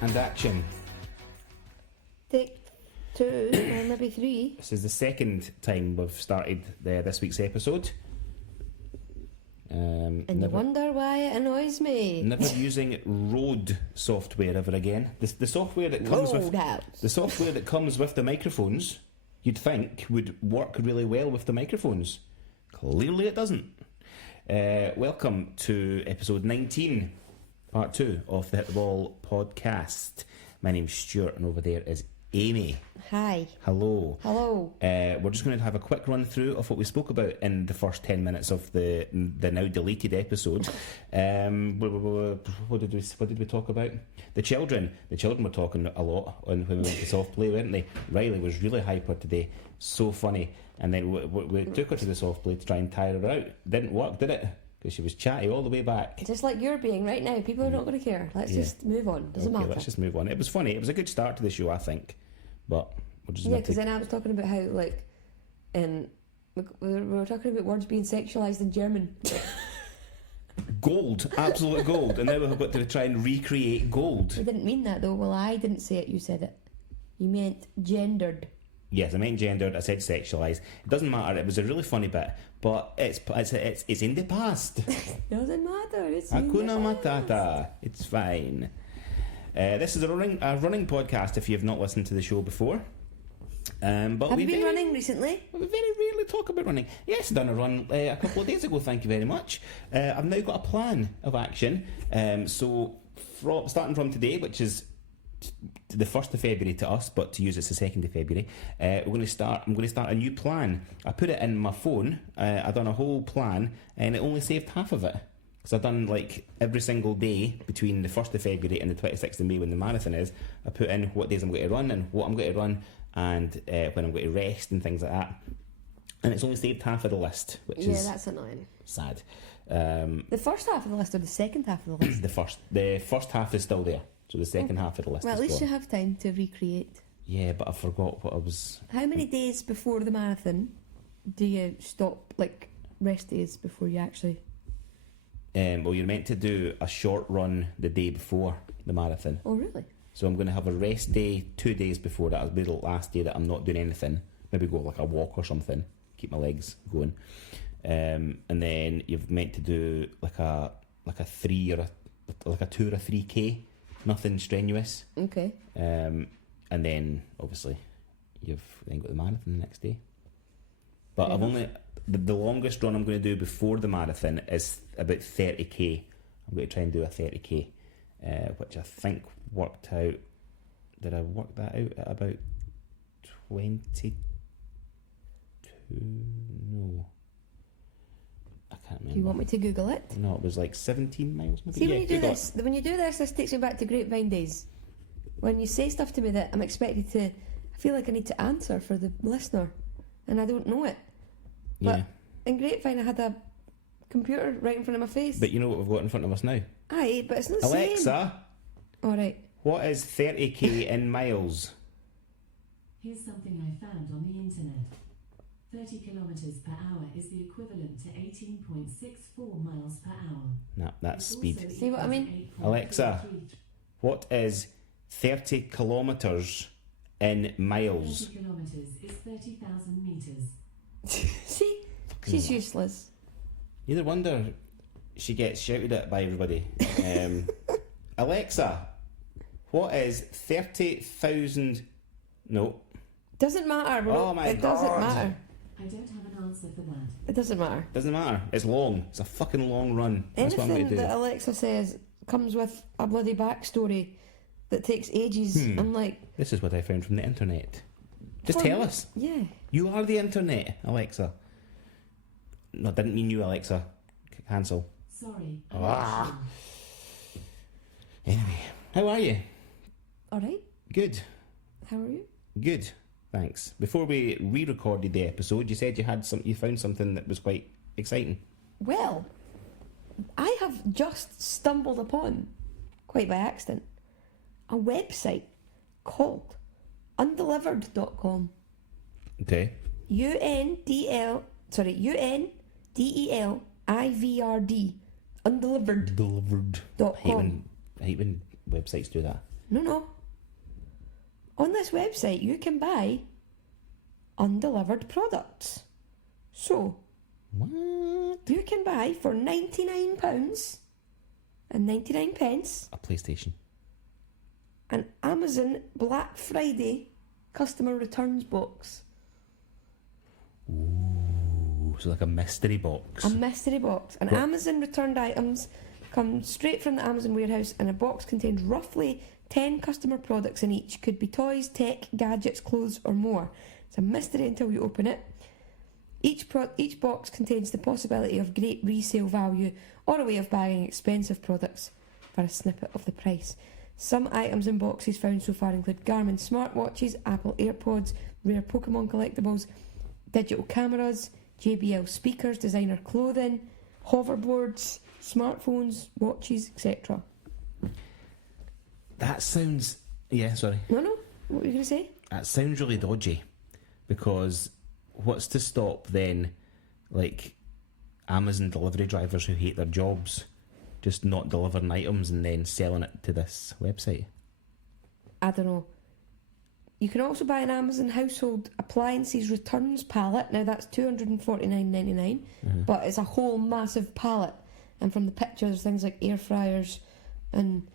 And action. Take two, or maybe three. This is the second time we've started this week's episode. And you wonder why it annoys me. Never using Rode software ever again. The software that comes with the microphones, you'd think would work really well with the microphones. Clearly it doesn't. Welcome to episode 19, part 2 of the Hit the Ball podcast. My name's Stuart and over there is Aimee. Hi. Hello. Hello. We're just going to have a quick run through of what we spoke about in the first 10 minutes of the now deleted episode. What did we talk about? The children. The children were talking a lot when we went to soft play, weren't they? Riley was really hyper today. So funny. And then we took her to the soft play to try and tire her out. Didn't work, did it? Because she was chatty all the way back. Just like you're being right now. People are not going to care. Let's just move on. Doesn't matter. Let's just move on. It was funny. It was a good start to the show, I think. But we're just because then I was talking about how, like, we were talking about words being sexualised in German. Gold. Absolute gold. And now we've got to try and recreate gold. I didn't mean that, though. Well, I didn't say it. You said it. You meant gendered. Yes, I meant gendered. I said sexualised. It doesn't matter. It was a really funny bit, but it's in the past. Doesn't matter. It's Hakuna Matata. It's fine. This is a running podcast. If you have not listened to the show before, but have you been running recently? We very rarely talk about running. Yes, I've done a run a couple of days ago. Thank you very much. I've now got a plan of action. So starting from today, which is the 1st of February to us, but to use it's the 2nd of February, I'm going to start a new plan. I put it in my phone. I've done a whole plan and it only saved half of it. So I've done like every single day between the 1st of February and the 26th of May when the marathon is. I put in what days I'm going to run and what I'm going to run and when I'm going to rest and things like that. And it's only saved half of the list, which is that's annoying. Sad. The first half of the list or the second half of the list? The first half is still there. So the second half of the list well, is at least gone. You have time to recreate. Yeah, but I forgot what I was... How many days before the marathon do you stop, like, rest days before you actually... well, you're meant to do a short run the day before the marathon. Oh, really? So I'm going to have a rest day 2 days before that. It'll be the last day that I'm not doing anything. Maybe go like a walk or something. Keep my legs going. And then you're meant to do like a 3 or a 2 or a 3K. Nothing strenuous. Okay. And then obviously you've then got the marathon the next day. But I've only the longest run I'm going to do before the marathon is about 30k. I'm going to try and do a 30k, which I think worked out. Did I work that out at about 22? No. I can't remember. Do you want me to Google it? No, it was like 17 miles maybe. See, when you do this takes me back to Grapevine days. When you say stuff to me that I'm expected to, I feel like I need to answer for the listener, and I don't know it. But in Grapevine I had a computer right in front of my face. But you know what we've got in front of us now? Aye, but it's not the Alexa, same. Alexa! Alright. What is 30k in miles? Here's something I found on the internet. 30 kilometers per hour is the equivalent to 18.64 miles per hour. No, that's speed. See what I mean? Alexa, what is 30 kilometers in miles? 30 kilometers is 30,000 meters. See? She's useless. You no wonder she gets shouted at by everybody. Alexa, what is 30,000... No. Doesn't matter. Oh my God. It doesn't matter. I don't have an answer for that. It doesn't matter. Doesn't matter. It's long. It's a fucking long run. That's Anything what I'm going to do. that Alexa says comes with a bloody backstory that takes ages. I'm like... This is what I found from the internet. Just tell us. Yeah. You are the internet, Alexa. No, I didn't mean you, Alexa. Cancel. Sorry. I'm not sure. Anyway, how are you? Alright. Good. How are you? Good. Thanks. Before we re-recorded the episode, you said you found something that was quite exciting. Well, I have just stumbled upon, quite by accident, a website called undelivered.com. Okay. UNDELIVRD. Undelivered.com. I hate when websites do that. No. On this website, you can buy undelivered products. So, What? you can buy for £99 and 99 pence A PlayStation. an Amazon Black Friday customer returns box. Ooh, so like a mystery box. A mystery box. And What? Amazon returned items come straight from the Amazon warehouse, and a box contains roughly 10 customer products in each. Could be toys, tech, gadgets, clothes, or more. It's a mystery until you open it. Each box contains the possibility of great resale value or a way of buying expensive products for a snippet of the price. Some items in boxes found so far include Garmin smartwatches, Apple AirPods, rare Pokemon collectibles, digital cameras, JBL speakers, designer clothing, hoverboards, smartphones, watches, etc. That sounds... Yeah, sorry. No, what were you going to say? That sounds really dodgy. Because what's to stop then, like, Amazon delivery drivers who hate their jobs just not delivering items and then selling it to this website? I don't know. You can also buy an Amazon household appliances returns pallet. Now that's $249.99, but it's a whole massive pallet. And from the pictures, things like air fryers and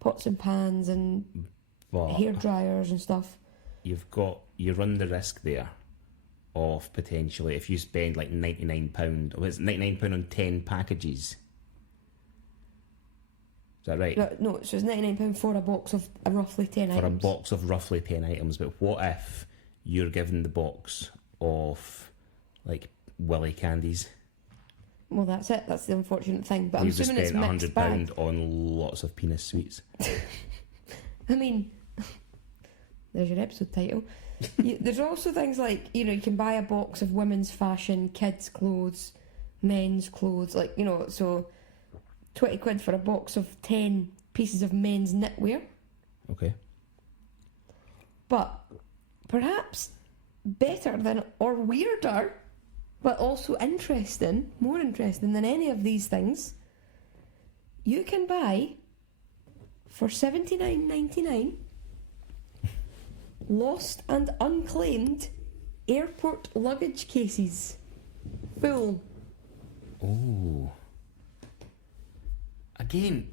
pots and pans and But hair dryers and stuff. you run the risk there of potentially, if you spend like £99, or it's £99 on 10 packages. Is that right? No, so it's £99 for a box of roughly 10 For items. a box of roughly 10 items. But what if you're given the box of like Willy candies? Well, that's it. That's the unfortunate thing. But I'm You've just assuming it's spent mixed £100 bag. on lots of penis sweets. I mean, there's your episode title. There's also things like, you can buy a box of women's fashion, kids' clothes, men's clothes, so 20 quid for a box of 10 pieces of men's knitwear. Okay. But perhaps better than, or weirder, but also interesting, more interesting than any of these things, you can buy for $79.99 lost and unclaimed airport luggage cases. Full. Oh. Again,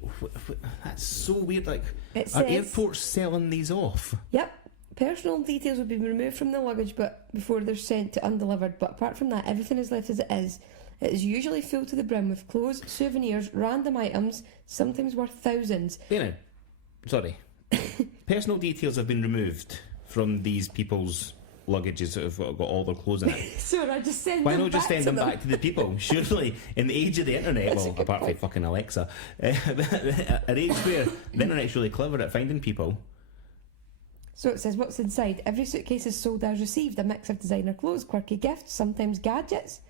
that's so weird. Like, It are says- airports selling these off? Yep. Personal details will be removed from the luggage but before they're sent to undelivered. But apart from that, everything is left as it is. It is usually full to the brim with clothes, souvenirs, random items, sometimes worth thousands. You know, sorry. Personal details have been removed from these people's luggages that have got all their clothes in it. So I just send Why them not just back send to them back to the people? Surely, in the age of the internet, That's a well, good apart from point. fucking Alexa, an age where the internet's really clever at finding people. So it says what's inside. Every suitcase is sold as received. A mix of designer clothes, quirky gifts, sometimes gadgets.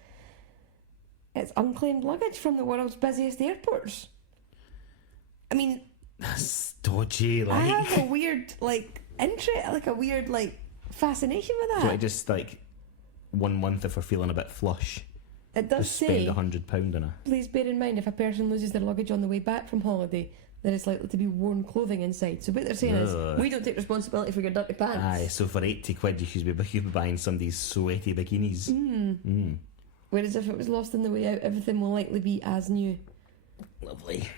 It's unclaimed luggage from the world's busiest airports. I mean, That's dodgy, I have a weird, interest, a weird, fascination with So I that. just, 1 month if we're feeling a bit flush, It does just spend say, £100 on a... please bear in mind if a person loses their luggage on the way back from holiday, there is likely to be worn clothing inside. So what they're saying Ugh. is, we don't take responsibility for your dirty pants. Aye, so for 80 quid you could be buying somebody's sweaty bikinis. Whereas if it was lost on the way out, everything will likely be as new. Lovely.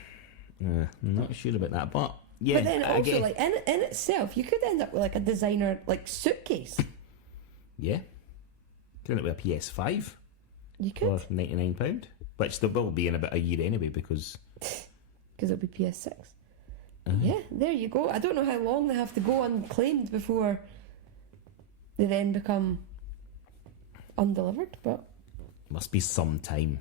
I'm not sure about that, but yeah. But then also, again, in itself, you could end up with a designer suitcase. yeah. Could end up with a PS5 You could, for £99, which there will be in about a year anyway because... because it'll be PS6. Yeah, there you go. I don't know how long they have to go unclaimed before they then become undelivered, but Must be some time.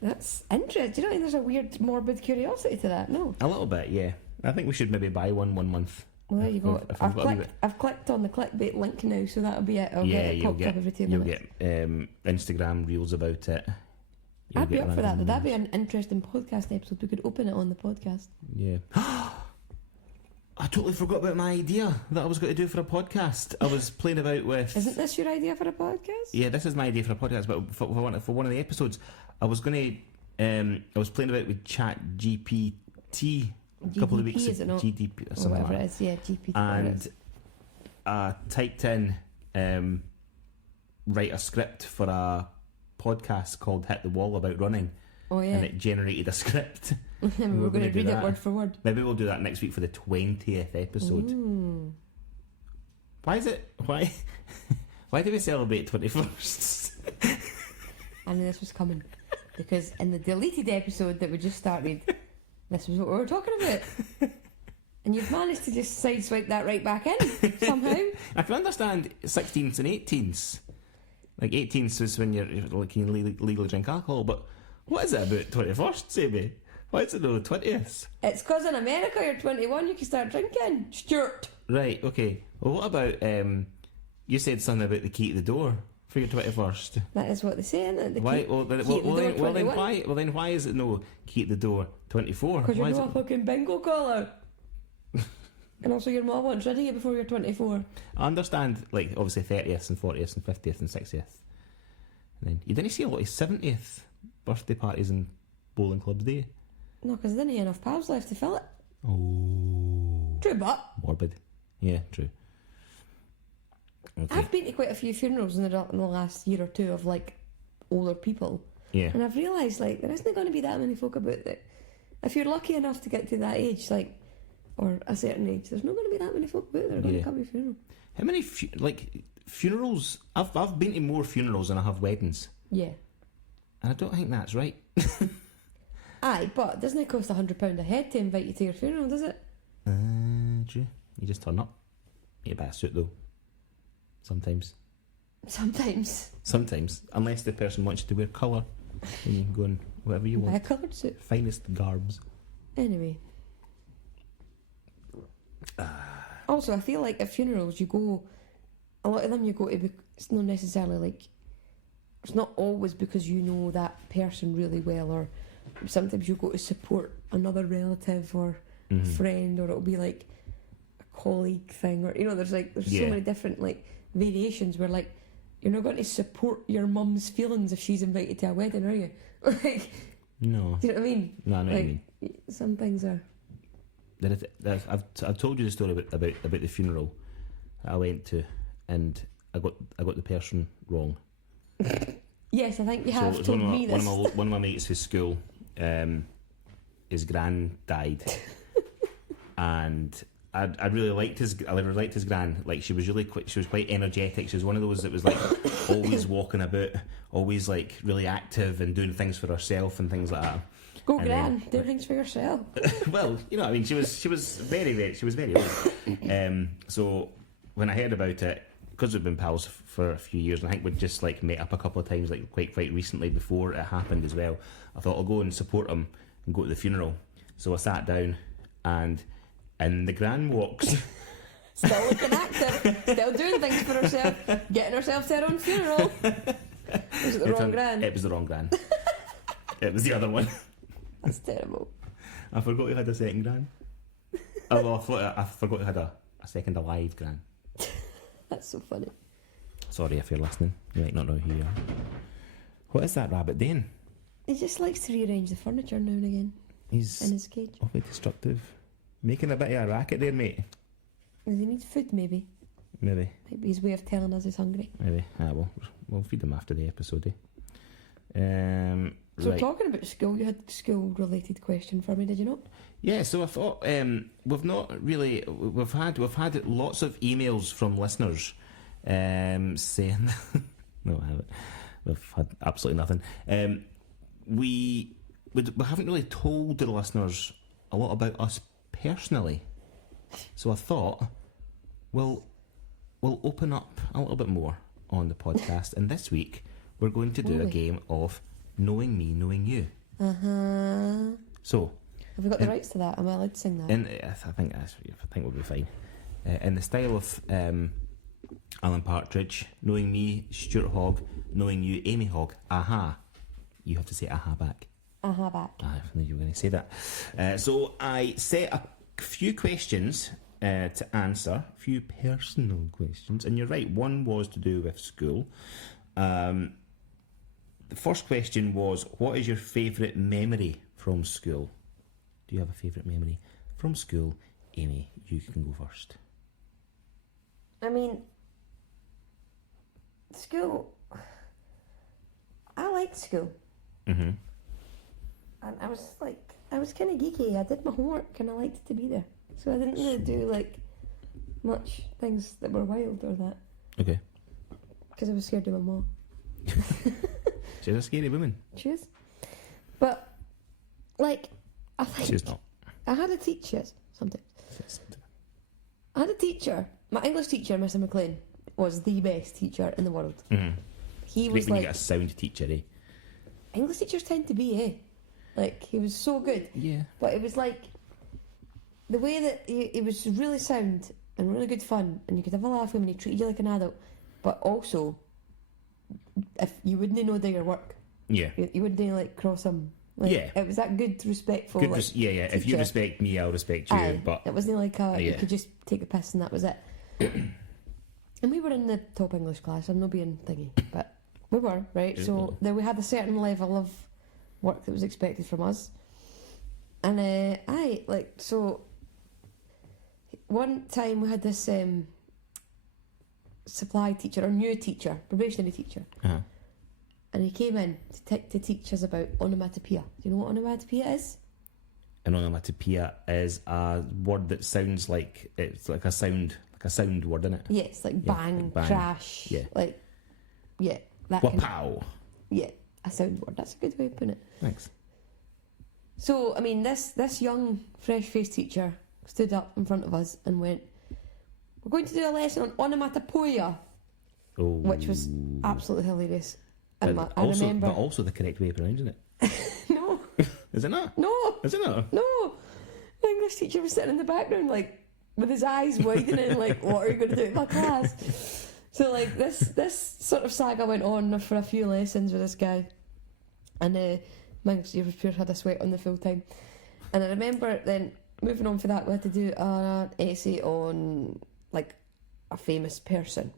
that's interesting. Do you know, there's a weird morbid curiosity to that? No. A little bit, yeah. I think we should maybe buy one month. Well, there you go. If we've got a wee bit- I've clicked on the clickbait link now, so that'll be it. I'll Yeah, get it you'll popped get, up every 2 you'll minutes. get Instagram reels about it. You'll I'd be get up for that. random That'd be reels. an interesting podcast episode. We could open it on the podcast. Yeah. I totally forgot about my idea that I was going to do for a podcast. I was playing about with... Isn't this your idea for a podcast? Yeah, this is my idea for a podcast, but for one of the episodes, I was going to... I was playing about with Chat GPT a couple of GDP, weeks is it not? GDP or Or something whatever like it is, yeah, GP. and I typed in write a script for a podcast called Hit the Wall about running, oh yeah, and it generated a script. and we're going to read it word for word. Maybe we'll do that next week for the 20th episode. Ooh. Why is it? Why? Why do we celebrate 21st? I knew this was coming because in the deleted episode that we just started, this was what we were talking about. And you've managed to just sideswipe that right back in somehow. I can understand 16ths and 18ths. Like 18ths is when you're like you can legally drink alcohol, but what is it about 21st, Aimee? Why is it no 20th? It's because in America you're 21, you can start drinking. Stuart. Right, okay. Well, what about, you said something about the key to the door for your 21st. That is what they say, isn't it? The Why? key, Well, then, key to the door, well, then 21. why? Well, then why is it no key to the door 24? Because you're Why is not a it? fucking bingo caller. And also your mum wants rid of you before you're 24. I understand, like, obviously 30th and 40th and 50th and 60th. And then you didn't see a lot of 70th birthday parties and bowling clubs, do you? No, because there didn't have enough pals left to fill it. Oh. True, but Morbid. Yeah, true. Okay. I've been to quite a few funerals in the last year or two of like older people. Yeah. And I've realised like there isn't going to be that many folk about that. If you're lucky enough to get to that age, like, or a certain age, there's not going to be that many folk about that are going to come to your funeral. How many funerals? I've been to more funerals than I have weddings, Yeah. and I don't think that's right. Aye, but doesn't it cost £100 a head to invite you to your funeral, does it? True. You just turn up. You buy a suit though. Sometimes. Sometimes, unless the person wants you to wear colour, then you can go in whatever you Buy a want. coloured suit. Finest garbs. Anyway. Also, I feel like at funerals you go, a lot of them you go to, it's not necessarily like, it's not always because you know that person really well, or sometimes you go to support another relative or friend, or it'll be like a colleague thing, or, you know, there's so many different like variations where like, you're not going to support your mum's feelings if she's invited to a wedding, are you? Like, No. do you know what I mean? No, I know what you Like, mean. some things are... I've told you the story about the funeral that I went to, and I got the person wrong. Yes, I think you have So it was told me this. one of my mates from school, his gran died, and I really liked his gran. Like, she was quite energetic. She was one of those that was like always walking about, always like really active and doing things for herself and things like that. Go And gran, then- do things for yourself. Well, you know, I mean, she was very old. So when I heard about it, because we've been pals for a few years, and I think we'd just like met up a couple of times, like quite recently before it happened as well. I thought I'll go and support him and go to the funeral. So I sat down, and in the gran walks. Still looking active, still doing things for herself, getting herself to her own funeral. Was it the wrong gran? It was the wrong gran. It was the other one. That's terrible. I forgot you had a second gran. Oh, well, I forgot you had a second alive gran. That's so funny. Sorry if you're listening. You might not know who you are. What is that rabbit doing? He just likes to rearrange the furniture now and again in He's his cage. awfully destructive. Making a bit of a racket there, mate. Does he need food, maybe? Maybe. Maybe his way of telling us he's hungry. Maybe. We'll feed him after the episode, So right. talking about school, you had a school-related question for me, did you not? Yeah, so I thought we've had lots of emails from listeners saying no, I haven't. We've had absolutely nothing. We haven't really told the listeners a lot about us personally, so I thought we'll open up a little bit more on the podcast, and this week we're going to do a game of knowing me, knowing you. So. Have we got the rights to that? Am I allowed to sing that? I think we'll be fine. In the style of Alan Partridge, knowing me, Stuart Hogg, knowing you, Aimee Hogg. Aha! You have to say aha back. Aha back. I knew you were going to say that. So I set a few questions to answer, a few personal questions, and you're right. One was to do with school. The first question was, what is your favourite memory from school? Do you have a favourite memory from school. Aimee, you can go first. I mean, school. I liked school. Mm-hmm. And I was kind of geeky. I did my homework and I liked to be there. So I didn't really do like much things that were wild or that. Okay. Because I was scared of my mom. She's a scary woman. She is. But, like, I think... She's not. I had a teacher, sometimes. I had a teacher. My English teacher, Mr. McLean, was the best teacher in the world. Mm-hmm. He Great was when like... you get a sound teacher, eh? English teachers tend to be, eh? Like, he was so good. Yeah. But it was like... The way that he was really sound and really good fun, and you could have a laugh with him and he treated you like an adult, but also, if you wouldn't know your work, Yeah. you wouldn't like cross him. Like, Yeah. It was that good, respectful. Good like, yeah. If you teacher. respect me, I'll respect you. Aye, But it wasn't like you yeah. could just take the piss and that was it. And we were in the top English class. I'm not being thingy, but we were, right? So then we had a certain level of work that was expected from us. And one time we had this supply teacher or new teacher, probationary teacher, uh-huh. and he came in to teach us about onomatopoeia. Do you know what onomatopoeia is? An onomatopoeia is a word that sounds like it's like a sound word, isn't it? Yeah, it's like bang, bang. crash, Yeah. that kind of, Wapow. yeah, a sound word. That's a good way of putting it. Thanks. So, I mean, this young, fresh-faced teacher stood up in front of us and went, "We're going to do a lesson on onomatopoeia," Oh. which was absolutely hilarious. And But I remember... but also the correct way of pronouncing it. No, Is it not? no, Is it not? no. The English teacher was sitting in the background, like, with his eyes widening, like, what are you going to do in my class? So, like, this sort of saga went on for a few lessons with this guy. And my English teacher was pure, had a sweat on the full time. And I remember then, moving on for that, we had to do an essay on, like, a famous person.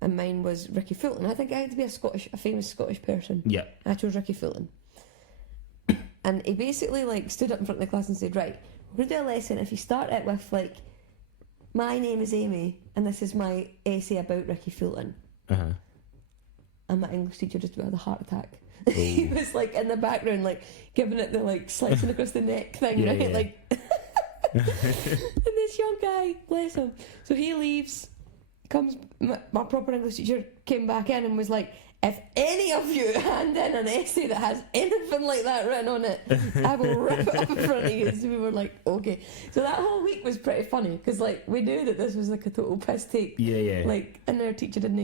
And mine was Ricky Fulton. I think I had to be a famous Scottish person. Yeah. I chose Ricky Fulton. And he basically, like, stood up in front of the class and said, "Right, we're going to do a lesson. If you start it with, like, my name is Aimee, and this is my essay about Ricky Fulton." Uh-huh. And my English teacher just had a heart attack. He was, like, in the background, like, giving it the, like, slicing across the neck thing, Yeah, right? yeah. Like, and this young guy, bless him. So he leaves, my proper English teacher came back in and was like, "If any of you hand in an essay that has anything like that written on it, I will rip it up in front of you." So we were like, okay. So that whole week was pretty funny, because, like, we knew that this was, like, a total piss take. Yeah. Like, and our teacher didn't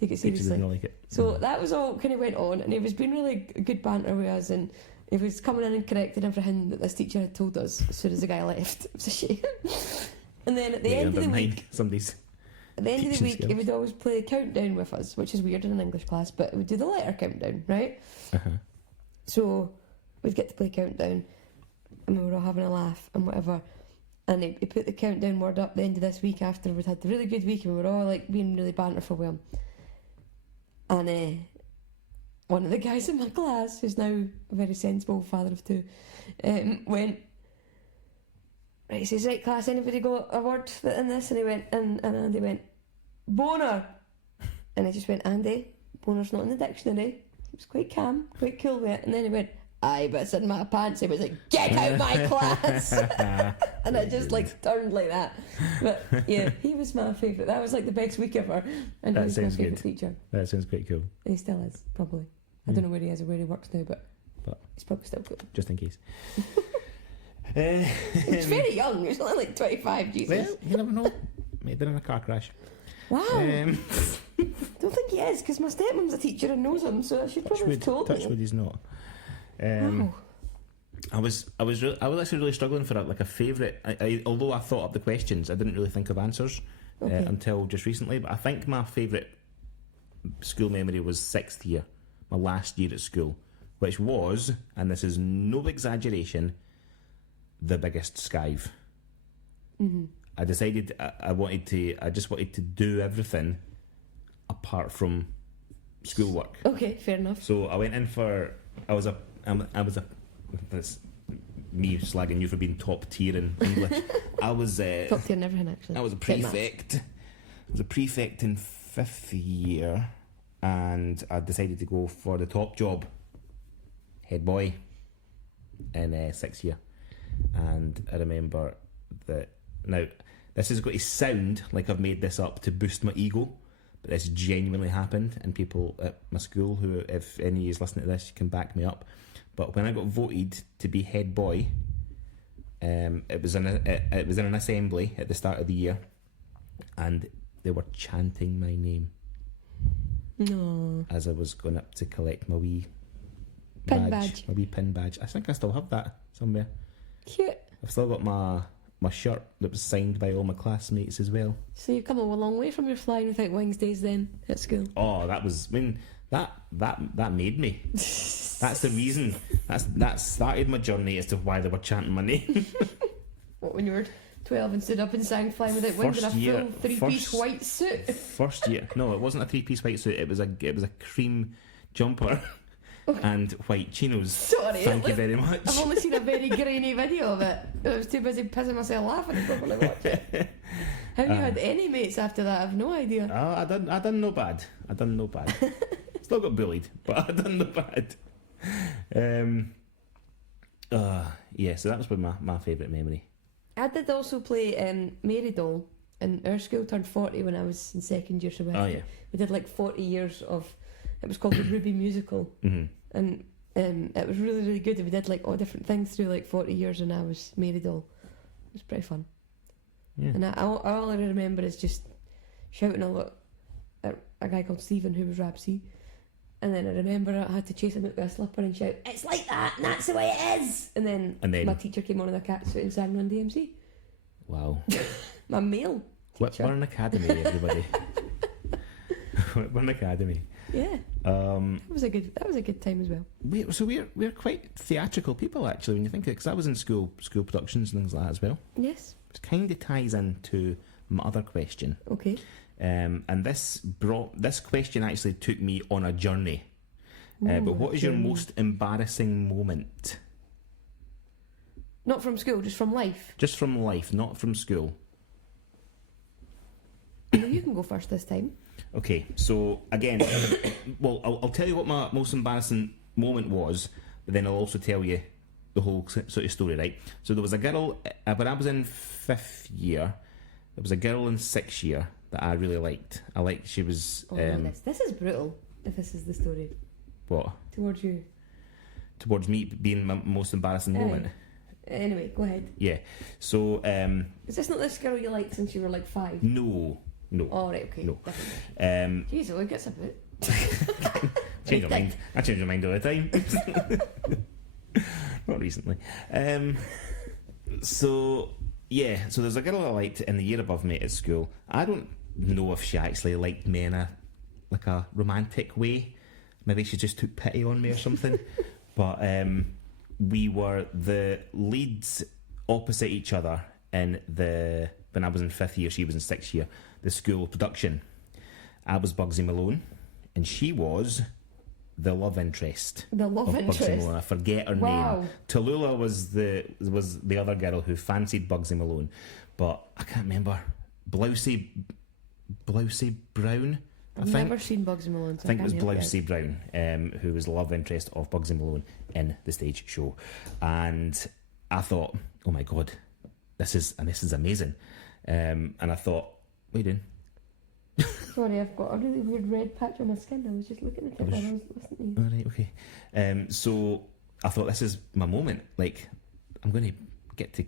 take it Teachers seriously. didn't like it. So that was all kind of went on, and he was being really good banter with us, and he was coming in and correcting everything that this teacher had told us as soon as the guy left. It was a shame. And then at the end of the week, somebody's at the end of the teaching week, he skills. would always play a countdown with us, which is weird in an English class, but he would do the letter countdown, right? Uh-huh. So we'd get to play countdown, and we were all having a laugh and whatever. And he put the countdown word up the end of this week after we'd had a really good week, and we were all, like, being really banterful with him. And one of the guys in my class, who's now a very sensible father of two, went, right, he says, "Right, class, anybody got a word in this?" And he went, and Andy went, "Boner." And I just went, "Andy, boner's not in the dictionary." He was quite calm, quite cool with it. And then he went, "Aye, but it's in my pants." He was like, "Get out my class!" And I just, like, turned like that. But yeah, he was my favourite. That was, like, the best week ever. And That he was my sounds favourite good. teacher. That sounds pretty cool. And he still is, probably. I don't know where he is or where he works now, but he's probably still good. Just in case. He's very young. He was only like 25, Jesus. Well, you never know. Made it in a car crash. Wow. Don't think he is, because my stepmom's a teacher and knows him, so she probably have told me. Touchwood, he's not. Wow. I was actually really struggling for a favourite. Although I thought up the questions, I didn't really think of answers until just recently. But I think my favourite school memory was 6th year, my last year at school, which was, and this is no exaggeration, the biggest skive. Mm-hmm. I decided I just wanted to do everything apart from schoolwork. Okay, fair enough. So I went in for this me slagging you for being top tier in English. I was Top tier in everything, actually. I was a Except maths. prefect. I was a prefect in 5th year, and I decided to go for the top job, head boy, in 6th year. And I remember that, now this is going to sound like I've made this up to boost my ego, but this genuinely happened, and people at my school, who, if any of you is listening to this, can back me up. But when I got voted to be head boy, it was in an assembly at the start of the year, and they were chanting my name. No. As I was going up to collect my wee Pin badge. My wee pin badge. I think I still have that somewhere. Cute. I've still got my shirt that was signed by all my classmates as well. So you've come a long way from your flying without wings days then at school. Oh, that was that made me. That's the reason. That started my journey as to why they were chanting my name. What, when you were 12 and stood up and sang Flying Without Wings in a full three-piece white suit? First year. No, it wasn't a three-piece white suit. It was a cream jumper and white chinos. Sorry. Thank you very much. I've only seen a very grainy video of it. I was too busy pissing myself laughing to properly watch it. Have you had any mates after that? I've no idea. Oh, I done no bad. Still got bullied, but I done no bad. Yeah, so that was my favourite memory. I did also play Mary Doll, and our school turned 40 when I was in 2nd year, so we did like 40 years of, it was called the Ruby Musical, and it was really, really good. We did like all different things through like 40 years, and I was Mary Doll. It was pretty fun. Yeah. And all I remember is just shouting a lot at a guy called Stephen who was Rab C. And then I remember I had to chase him out with a slipper and shout, "It's like that, and that's the way it is!" And then my teacher came on in a cat suit and sang Run DMC. Wow. My male teacher. We're an academy, everybody. We're an academy. Yeah. That was a good time as well. We're quite theatrical people, actually, when you think of it, because I was in school productions and things like that as well. Yes. It kind of ties into my other question. Okay. And this question actually took me on a journey. But what is your most embarrassing moment? Not from school, just from life. Just from life, not from school. Well, you can go first this time. Okay, so again, well, I'll tell you what my most embarrassing moment was, but then I'll also tell you the whole sort of story, right? So there was a girl, when I was in 5th year, there was a girl in 6th year that I really liked. She was... This is brutal, if this is the story. What? Towards you. Towards me being my most embarrassing moment. Anyway, go ahead. Yeah, so... is this not this girl you liked since you were like 5? No. Oh, right, okay. No. Jeez, it gets a bit... Change your mind. I change my mind all the time. Not recently. So there's a girl I liked in the year above me at school. I don't know if she actually liked me in a romantic way. Maybe she just took pity on me or something. But we were the leads opposite each other when I was in 5th year, she was in 6th year, the school production. I was Bugsy Malone, and she was the love interest. The love interest. Bugsy Malone. I forget her name. Tallulah was the other girl who fancied Bugsy Malone, but I can't remember. Blousey Brown. I've never seen Bugsy Malone. So I think it was Blousey Brown, who was the love interest of Bugsy Malone in the stage show, and I thought, oh my god, this is amazing, and I thought, what are you doing? Sorry, I've got a really weird red patch on my skin. I was just looking at it while I was listening. Alright, okay. So I thought, this is my moment. Like, I'm going to get to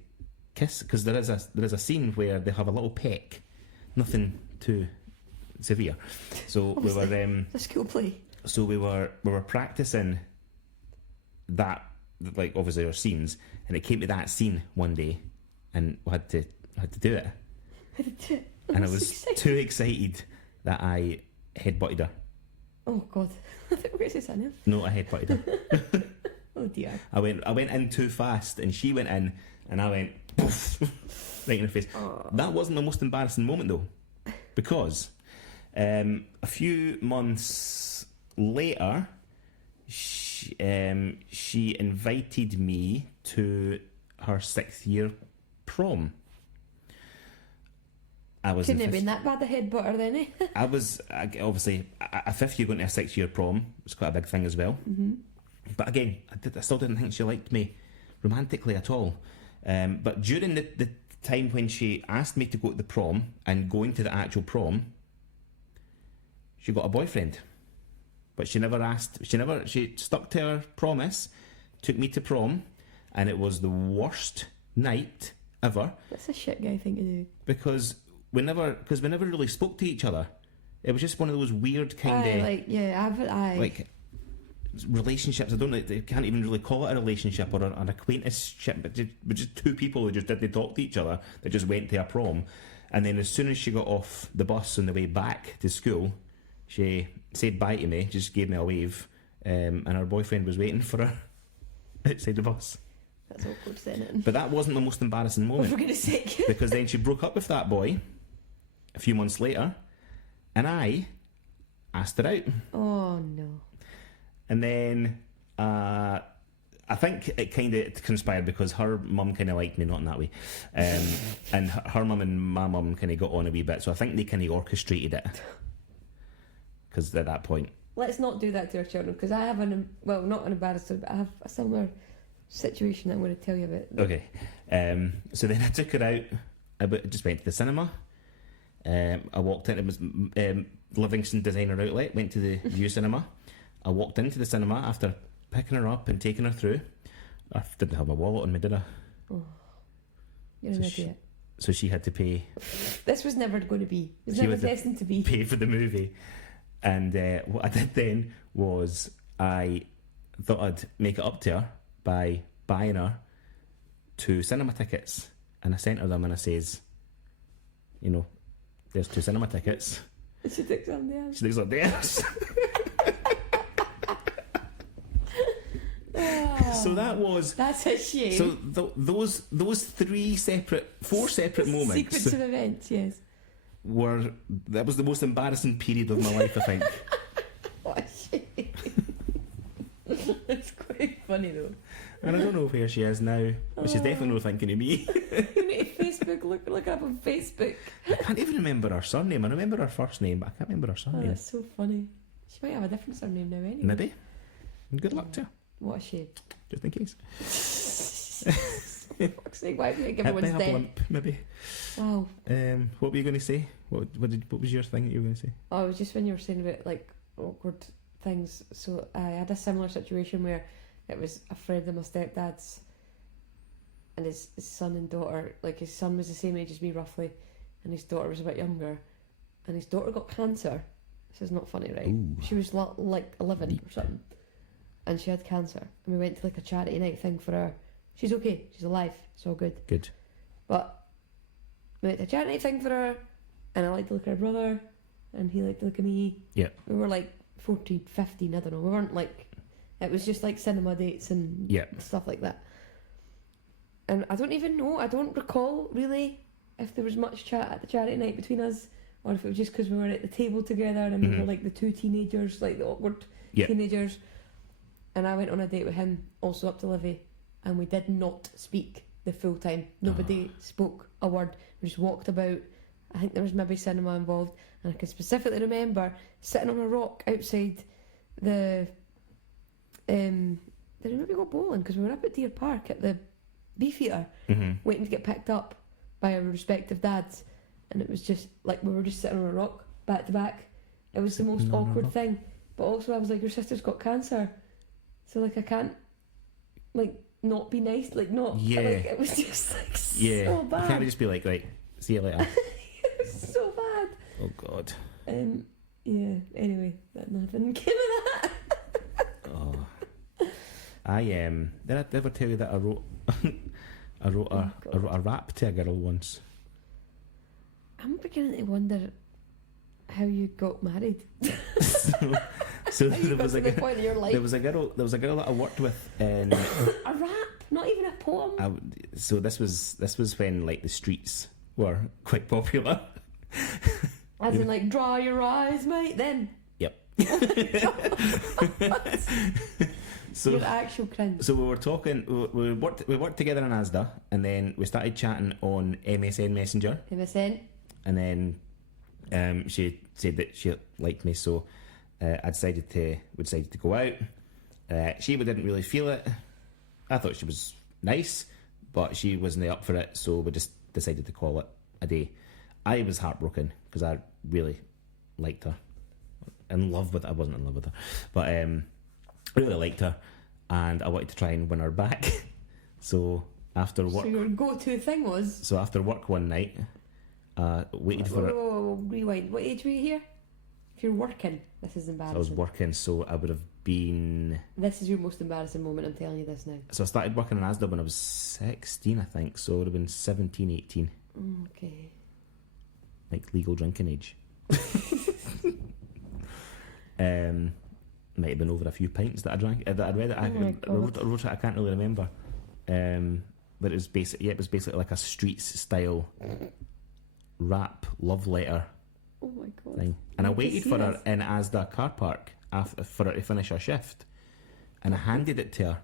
kiss, because there is a scene where they have a little peck. Nothing too severe. So we were a school play. So we were practicing that, like, obviously our scenes, and it came to that scene one day, and we had to do it. And I was too excited that I headbutted her. Oh god! I think we're going to say something. No, I headbutted her. Oh dear! I went in too fast, and she went in, and I went poof, right in her face. Oh. That wasn't the most embarrassing moment though, because a few months later, she invited me to her 6th year prom. I was Couldn't have been that bad a head butter then, eh? obviously a 5th year going to a 6th year prom was quite a big thing as well. Mm-hmm. But again, I still didn't think she liked me romantically at all. But during the time when she asked me to go to the prom and going to the actual prom, she got a boyfriend. But she stuck to her promise, took me to prom, and it was the worst night ever. That's a shit guy thing to do. Because we never really spoke to each other. It was just one of those weird kind of like relationships. I don't know. They can't even really call it a relationship or an acquaintanceship. But just two people who just didn't talk to each other. That just went to a prom, and then as soon as she got off the bus on the way back to school, she said bye to me. Just gave me a wave, and her boyfriend was waiting for her outside the bus. That's awkward, isn't it? But that wasn't the most embarrassing moment. For goodness sake. Because then she broke up with that boy a few months later, and I asked her out. Oh no. And then I think it kind of conspired because her mum kind of liked me, not in that way, and her mum and my mum kind of got on a wee bit, so I think they kind of orchestrated it. Because at that point, let's not do that to our children, because I have not an embarrassment, but I have a similar situation I'm going to tell you about. Okay, so then I took her out. I just went to the cinema. I walked in. It was Livingston Designer Outlet. Went to the View Cinema. I walked into the cinema after picking her up and taking her through. I didn't have my wallet on me, did I? Oh, you're an idiot. So she had to pay. This was never going to be. It was never destined to be. Pay for the movie. And what I did then was I thought I'd make it up to her by buying her 2 cinema tickets. And I sent her them and I says, there's 2 cinema tickets. She took something else. She thinks something else. So that's a shame. So those 4 separate moments. Sequence of events, yes. That was the most embarrassing period of my life, I think. What a shame. It's quite funny though. And I don't know where she is now, but she's definitely not thinking of me. You need to Facebook, look her up on Facebook. I can't even remember her surname. I remember her first name, but I can't remember her Oh, surname. that's so funny. She might have a different surname now anyway. Maybe. Good luck to her. What a shame. Just in case. For fuck's sake, why do you give Hit everyone's by a dead? blimp, maybe. Wow. What were you going to say? What was your thing that you were going to say? Oh, it was just when you were saying about like awkward things. So I had a similar situation where it was a friend of my stepdad's, and his son and daughter. Like his son was the same age as me roughly, and his daughter was a bit younger, and his daughter got cancer. This is not funny, right? Ooh. She was like 11 or something, and she had cancer. And we went to like a charity night thing for her. She's okay. She's alive. It's all good. Good. But we went to a charity thing for her, and I liked to look at her brother, and he liked to look at me. Yeah. We were like 14, 15, I don't know. We weren't like, it was just like cinema dates and stuff like that. And I don't even know, I don't recall really if there was much chat at the charity night between us, or if it was just because we were at the table together and we were like the 2 teenagers, like the awkward teenagers. And I went on a date with him, also up to Livy, and we did not speak the full time. Nobody spoke a word. We just walked about. I think there was maybe cinema involved, and I can specifically remember sitting on a rock outside the did we maybe go bowling, because we were up at Deer Park at the Beefeater, waiting to get picked up by our respective dads, and it was just like we were just sitting on a rock back to back. It was the most awkward thing, but also I was like, your sister's got cancer, so like I can't like not be nice, like not like, it was just like so bad. You can't just be like, right, see you later. It was so bad. Oh God. Anyway, nothing came of that. Did I ever tell you that I wrote I wrote a rap to a girl once? I'm beginning to wonder how you got married. so there was a the point of your life. There was a girl that I worked with in a rap, not even a poem. So this was when like the streets were quite popular. As in like, dry your eyes, mate, then. Yep. Your actual cringe. So we were talking. We worked together in Asda, and then we started chatting on MSN Messenger. MSN. And then she said that she liked me, so we decided to go out. She didn't really feel it. I thought she was nice, but she wasn't up for it, so we just decided to call it a day. I was heartbroken because I really liked her. I wasn't in love with her, but I really liked her, and I wanted to try and win her back. So after work, So your go-to thing was. so after work one night, waited for her. Whoa, rewind. What age were you here? If you're working, this is embarrassing. I was working, so I would have been. This is your most embarrassing moment. I'm telling you this now. So I started working in Asda when I was 16, I think. So it would have been 17, 18, Okay. like legal drinking age. Might have been over a few pints that I drank. That I read it. I wrote it. I can't really remember. But it was basically like a streets style rap love letter Oh my god. thing. And I need to waited see for her this. in Asda car park for her to finish her shift, and I handed it to her,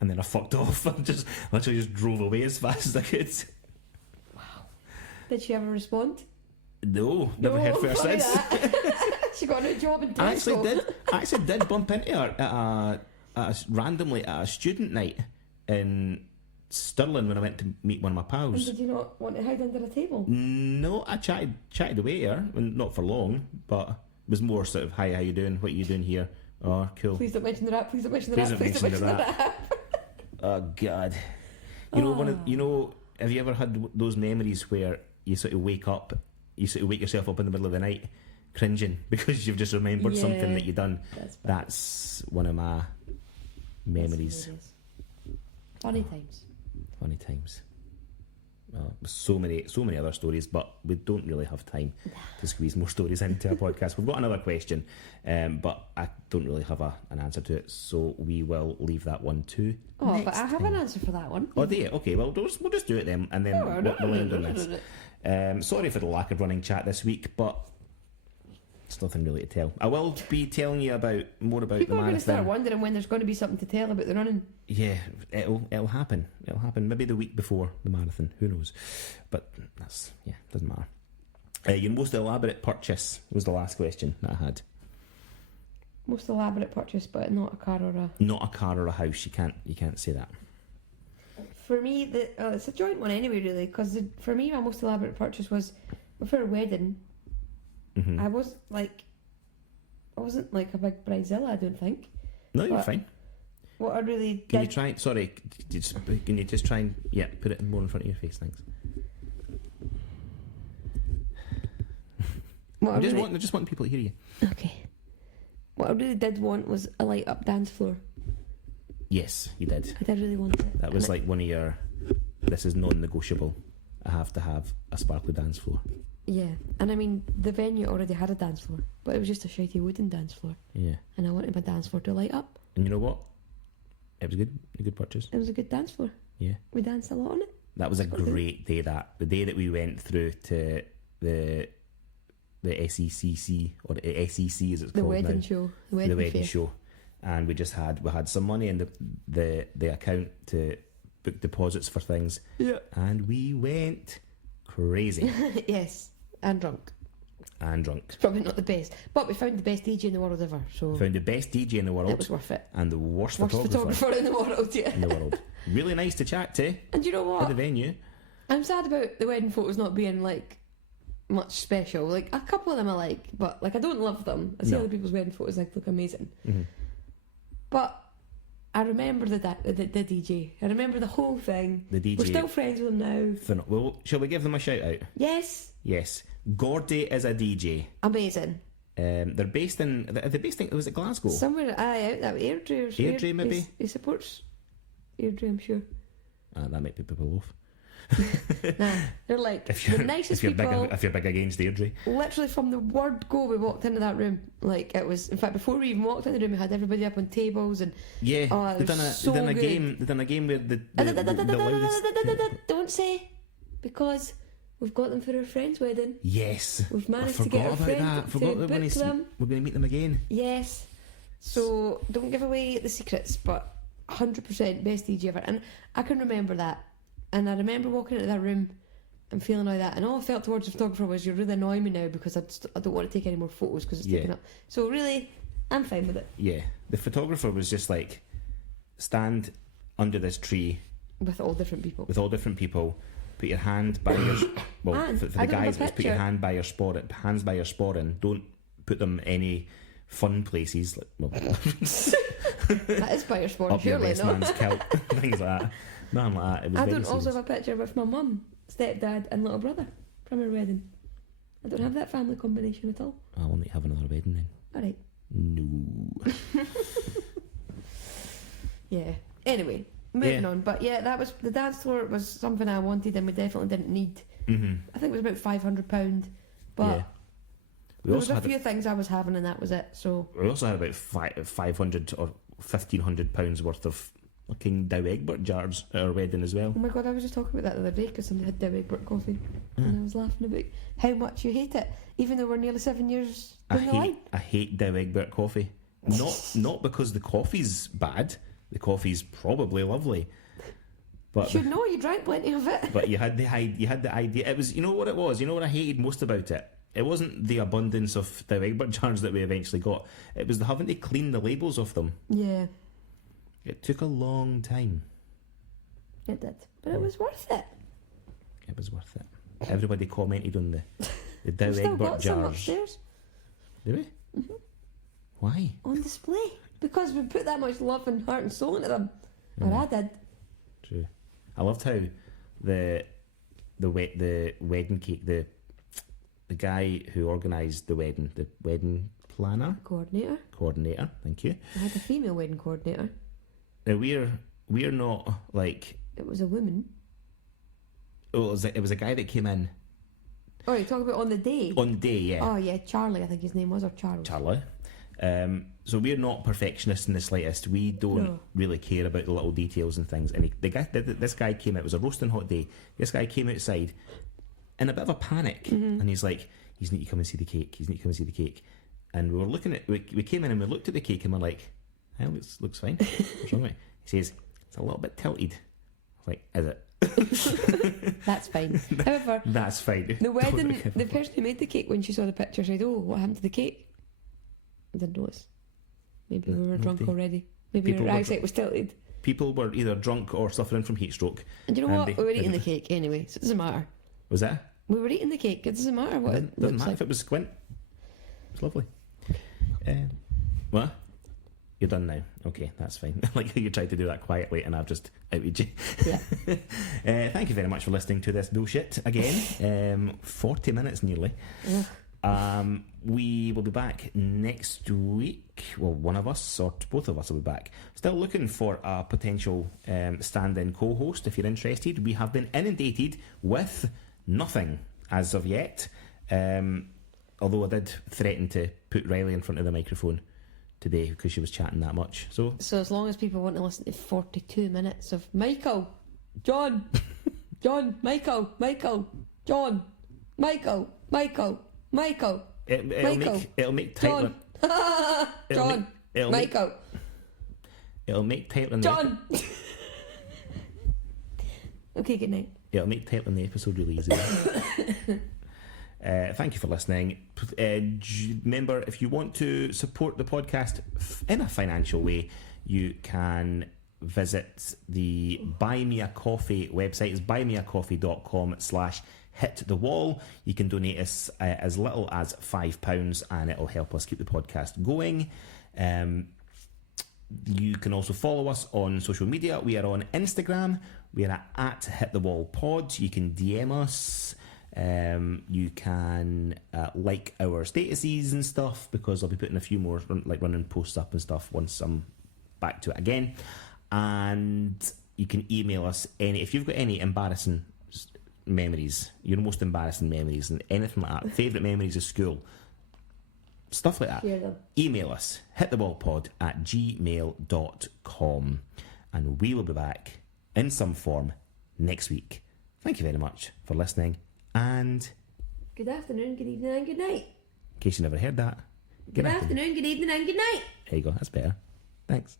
and then I fucked off and just literally just drove away as fast as I could. Did she ever respond? No, never heard from her funny since. that. She got a new job in I Tesco. actually did bump into her randomly at a student night in Stirling when I went to meet one of my And pals. did you not want to hide under a table? No, I chatted away to her, and not for long, but it was more sort of, hi, how you doing? What are you doing here? Oh, cool. Please don't mention the rap. Please don't mention the Please rap. don't Please don't mention mention the the rap. Oh God. Have you ever had those memories where you sort of wake yourself up in the middle of the night cringing because you've just remembered something Yeah. that you've done? That's bad. That's one of my memories. That's funny times. Funny times. Well, so many other stories, but we don't really have time to squeeze more stories into our podcast. We've got another question, but I don't really have an answer to it, so we will leave that one too. Oh, next but I have time. an answer for that one. Oh, do you? Okay, well, we'll just do it then, and then we'll end on this. Sorry for the lack of running chat this week, but there's nothing really to tell. I will be telling you more about People the are going to start marathon. wondering when there's going to be something to tell about the running. Yeah, it'll happen. It'll happen. Maybe the week before the marathon. Who knows? But doesn't matter. Your most elaborate purchase was the last question that I had. Most elaborate purchase, but not a car or a. Not a car or a house. You can't say that. For me, it's a joint one anyway, really. Because for me, my most elaborate purchase was for a wedding. Mm-hmm. I wasn't like a big bridezilla, I don't think. No, you're But fine. What I really Can you did. try? Sorry, can you just try and put it more in front of your face? Thanks. What I just want people to hear you. Okay. What I really did want was a light up dance floor. Yes, you did. I did really want it. That was like one of your. This is non-negotiable. I have to have a sparkly dance floor. Yeah, and I mean the venue already had a dance floor, but it was just a shitty wooden dance floor, Yeah, and I wanted my dance floor to light up. and you know what? It was a good purchase. It was a good dance floor. Yeah, We danced a lot on it. that was a Okay. great day. The day that we went through to the SECC, or the SEC as it's The called wedding now, show. the wedding fair. show, and we had some money in the account to book deposits for things, Yeah. and we went crazy Yes, and drunk. and drunk. It's probably not the best, but we found the best DJ in the world ever, so Found the best DJ in the it world was worth it. and the worst Worst photographer in the world, yeah. in the world. Really nice to chat to And you know at the what? venue. I'm sad about the wedding photos not being like much special. Like a couple of them I like, but like I don't love them. I see No. other people's wedding photos like look amazing, Mhm. but I remember the DJ. I remember the whole thing. The DJ. We're still friends with him now. Well, shall we give them a shout out? Yes, Yes. Gordy is a DJ. amazing. They're based in. Was it Glasgow? Somewhere out that Airdrie or Airdrie, maybe? He supports Airdrie, I'm sure. That might put people off. Nah, they're like the nicest if you're people. big, if you're big against Airdrie. Literally from the word go, we walked into that room. Like it was. In fact, before we even walked in the room, we had everybody up on tables and. Yeah, Oh, it they've was done a so they've done a good. game. They've done a game where the loudest. Don't say, because we've got them for our friend's wedding. Yes, We've I managed to forgot get our about friend that. to Forgot that book them. we're going to meet them again. Yes, So don't give away the secrets, but 100% best DJ ever. And I can remember that. And I remember walking into that room and feeling like that. And all I felt towards the photographer was, you're really annoying me now because I don't want to take any more photos because it's taken up. So really, I'm fine with it. Yeah. The photographer was just like, stand under this tree. With all different people. Put your hand by your... Well, for the guys, it's put your hand by your hands by your sporran. Don't put them any fun places. Like, well, that is by your sporran, up your surely, best no? man's kilt. Things like that. Nothing like that. It was I very don't also serious. have a picture with my mum, stepdad and little brother from her wedding. I don't have that family combination at all. I'll only have another wedding then. Alright. No. Yeah. Anyway, moving on. But yeah, that was the dance floor was something I wanted and we definitely didn't need. Mm-hmm. I think it was about £500, but Yeah. there was a few things I was having and that was it. So we also had about 500 or £1,500 worth of fucking Dow Egbert jars at our wedding as well. oh my god, I was just talking about that the other day because somebody had Dow Egbert coffee and I was laughing about how much you hate it, even though we're nearly 7 years down the line. I hate Dow Egbert coffee. Not because the coffee's bad. The coffee's probably lovely. But You should know, you drank plenty of it. But you had the idea. It was, you know what it was. You know what I hated most about it. It wasn't the abundance of Dow Egbert jars that we eventually got. It was the having to clean the labels off them. Yeah, It took a long time. it did, but it was worth it. It was worth it. Everybody commented on the Dow We've still Egbert got some jars. upstairs Do we? Mhm. Why? on display because we put that much love and heart and soul into them. Or I did. True. I loved how the wedding cake, the guy who organised the wedding planner, coordinator, thank you. I had a female wedding coordinator. Now we're not like, It was a woman. oh, it was a guy that came in Oh, you're talking about on the day? on the day, yeah. Oh yeah, Charlie, I think his name was, or Charles. Charlie. So we're not perfectionists in the slightest. We don't No. really care about the little details and things. And this guy came out. It was a roasting hot day. This guy came outside in a bit of a panic, and he's like, "You need to come and see the cake. You need to come and see the cake." And we were looking at. We came in and we looked at the cake and we're like, "Hey, looks fine. What's wrong with it?" He says, "It's a little bit tilted." I was like, "Is it?" That's fine. However, That's fine. the wedding, the person who made the cake, when she saw the picture, said, "Oh, what happened to the cake?" I didn't notice. Maybe we were drunk already. Maybe People our were eyesight was tilted. People were either drunk or suffering from heat stroke. And you know And what? they- We were eating the cake anyway, so it doesn't matter. Was that? We were eating the cake. It doesn't matter what it Doesn't looks matter like. if it was squint. It's lovely. What? You're done now. Okay, that's fine. Like how you tried to do that quietly and I've just outed you. Yeah. Thank you very much for listening to this bullshit again. 40 minutes nearly. Ugh. We will be back next week. Well, one of us or both of us will be back. Still looking for a potential stand-in co-host. If you're interested, we have been inundated with nothing as of yet. Although I did threaten to put Riley in front of the microphone today because she was chatting that much. So as long as people want to listen to 42 minutes of Michael, John, John, Michael, John, Michael, it'll make titling. John, It'll Michael, It'll make titling. John. Okay, good night. It'll make titling the episode really easy. Thank you for listening. Remember, if you want to support the podcast in a financial way, you can visit the Buy Me a Coffee website. It's buymeacoffee.com/hitthewall. You can donate us as little as £5 and it'll help us keep the podcast going. You can also follow us on social media. We are on Instagram. We are at hitthewallpod. You can DM us. You can like our statuses and stuff because I'll be putting a few more like running posts up and stuff once I'm back to it again. And you can email us if you've got any embarrassing memories, your most embarrassing memories and anything like that, favourite memories of school, stuff like that. Share them. Email us hitthewallpod@gmail.com and we will be back in some form next week. Thank you very much for listening. And Good afternoon, good evening, and good night. in case you never heard that, Good afternoon, good evening, and good night. There you go. That's better. Thanks.